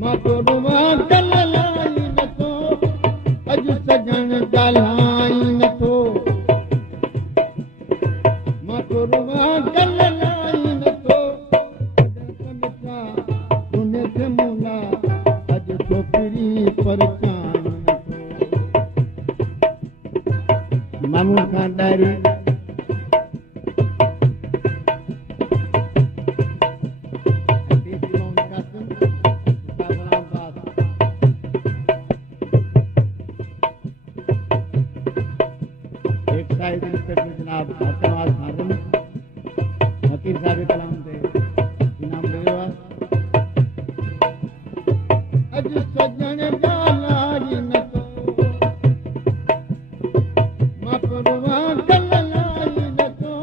मां तोड़वा कल लाई नथो अॼु सजण ॻाल्हाई नथो मां तोड़वा कल लाई नथो उन ते मुला अॼु छोकिरी पर मामू खान डायरी जनाब फकीर साहब कलाम से इनाम मिलियो आहे अॼु सजण ॻाल्हाई नथो मां परवा कल लाई नथो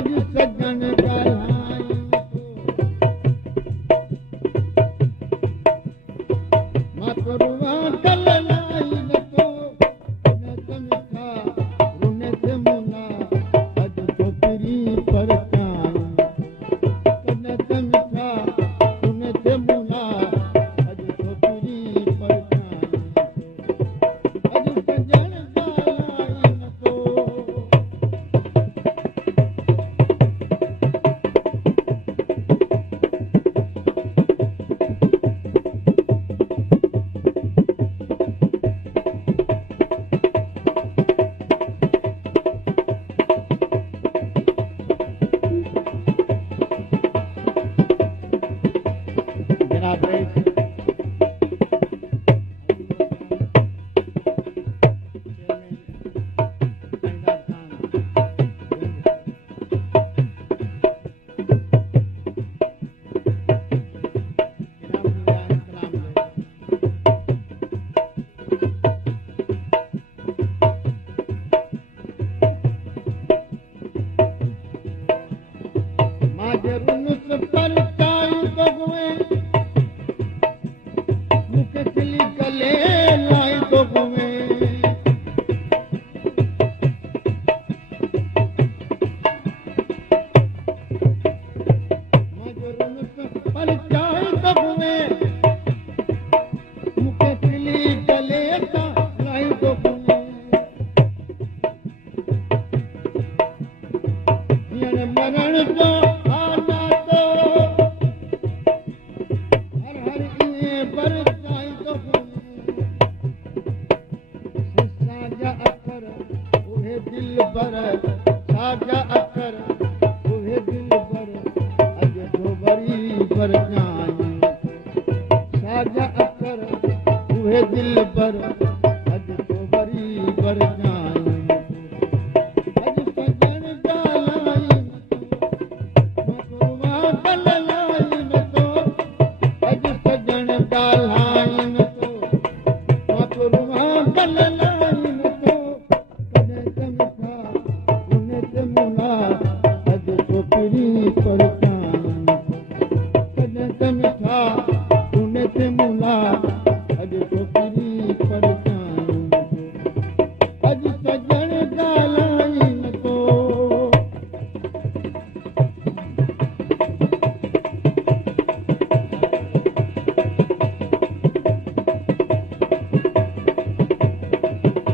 अॼु सजण ॻाल्हाई नथो मां परवा कल लाई नथो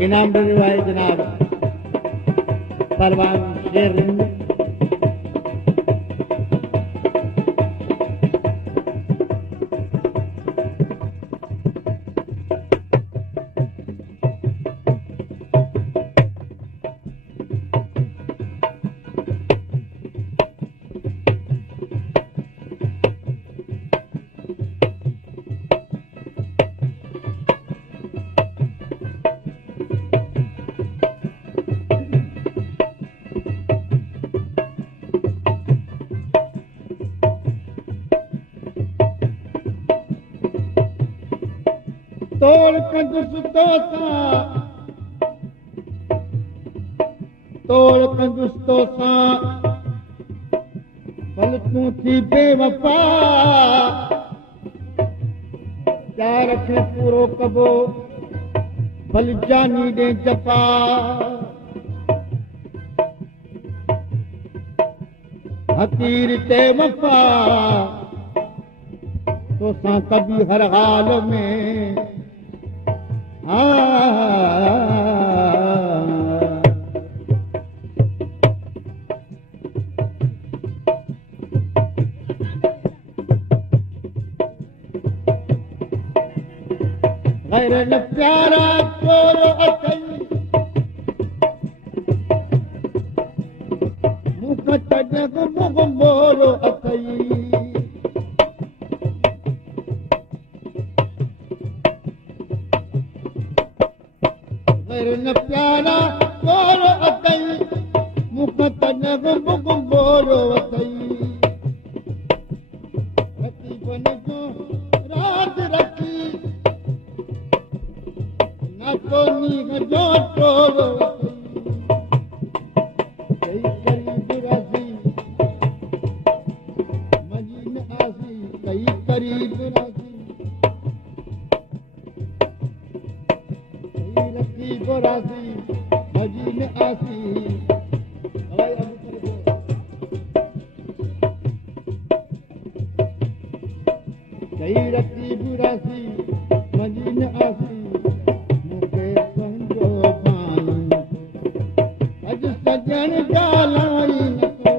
इनाम मिलियो आहे जनाब परवान शेर तोड़ कंदुस तोसां भल तूं थी बेवफा प्यार खे पूरो कबो भल जानी ॾे जफ़ा हकीर ते वफ़ा तो सां कभी हर हाल में गैरन प्यारा तोरो अथई मुख तजग मुख मोरो अथई गैरन प्यारा तोरो अथई मुख तजग मुख मोरो अथई रकीबन जो राज रखी तो नीग जो टोलो कई करीब राजी मजीन आसी कई करीब राजी कई रकीब राजी मजीन आसी कई रकीब राजी मजीन आसी सजन ॻाल्हाई न तो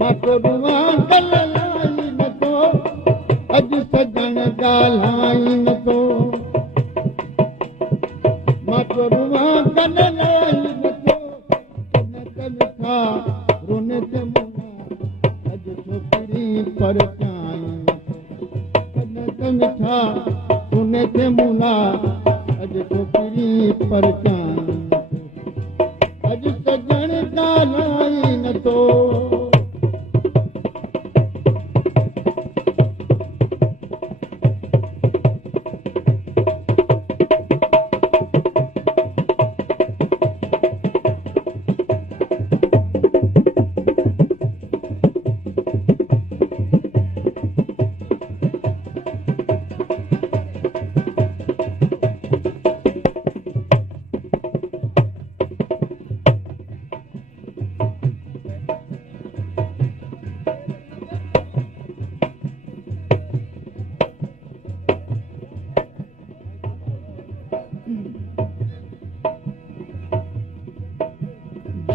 मां तोरुआ ॻाल्हाई न तो अॼु सजन ॻाल्हाई न तो मां तोरुआ ॻाल्हाई न तो मिठा रोन ते मुना अॼु छोकिरी पर मिठा रोन ते मुना अॼु छोकिरी पर अॼु सजन ॻाल्हाई न तो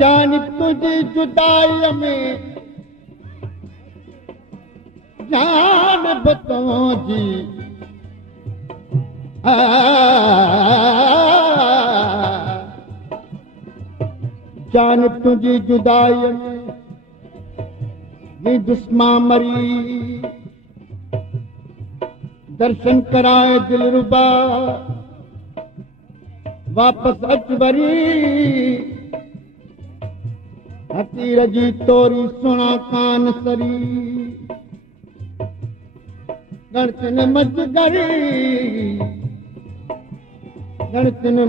जान तुझी जुदाई में जान बतों जी जान तुझी जुदाई में ये दुश्मा मरी दर्शन कराए दिलरुबा वापस अच वरी हतीर जी तोरी सुणा कान सरी गणतिन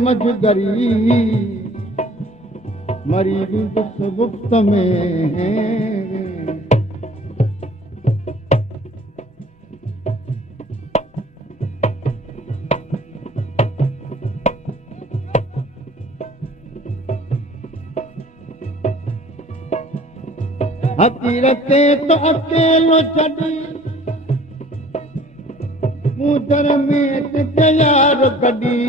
मजगरी मरी दुख गुप्त में हकीरते तो अकेलो छड़ी मुदर में तैयार कड़ी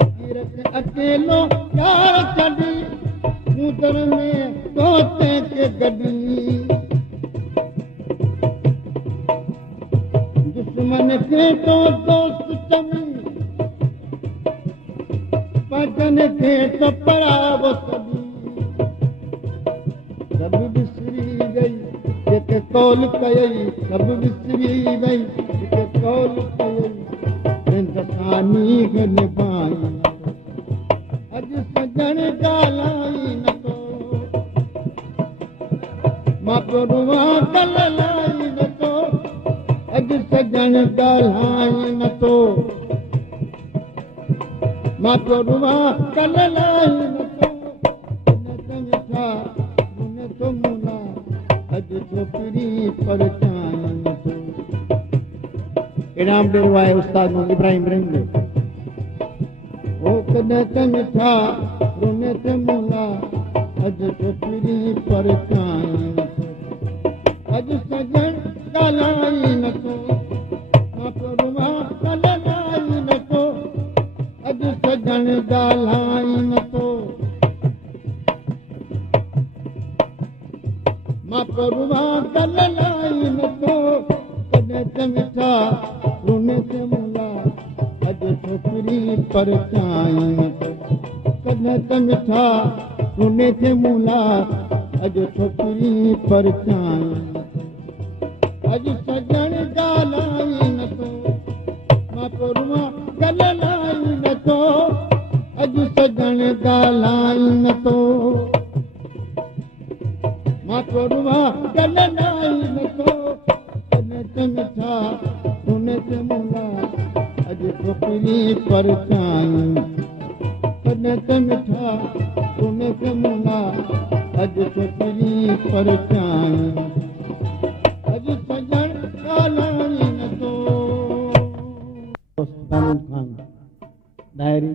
हकीरते अकेलो यार छड़ी मुदर में तोते के गड़ी दुश्मन के तो दोस्त चमी भजन थे तो पराव सब विसरी गई जेके कौल कई सब विसरी गई जेके कौल कई इंसानी के निभाई अज सजन ॻाल्हाई न तो मां तोरुआ ॻाल्हाई न तो अज सजन ॻाल्हाई न तो मां तोरुआ ॻाल्हाई न तो मिठा मुन तो मुना अॼु छोकिरी पर चान तो इनाम ॾिनो आहे उस्ताद इब्राहिम रिंग ओ कॾहिं त मिठा रुने ते मुला अॼु छोकिरी परचाई नथो अॼु सजण ॻाल्हाई नथो मां पुरवा ॻाल्हाई नथो अॼु सजण ॻाल्हाई नथो मां पुरवा ॻाल्हाई नथो कॾहिं त मिठा रुने ते मुला अॼु छोकिरी परचाई नथो कॾहिं त मिठा रुने ते मुला अॼु छोकिरी परचाई अॼु सजण ॻाल्हाई नथो मां पुरवा ॻाल्हाई नथो अॼु सजण ॻाल्हाई नथो मां पुरवा ॻाल्हाई नथो कॾहिं त मिठा रुने ते मुला अॼु छोकिरी परचाई कॾहिं त मिठा रुने ते मुला अॼु छोकिरी परचाई अॼु सजण ॻाल्हाई नथो। खान डायरी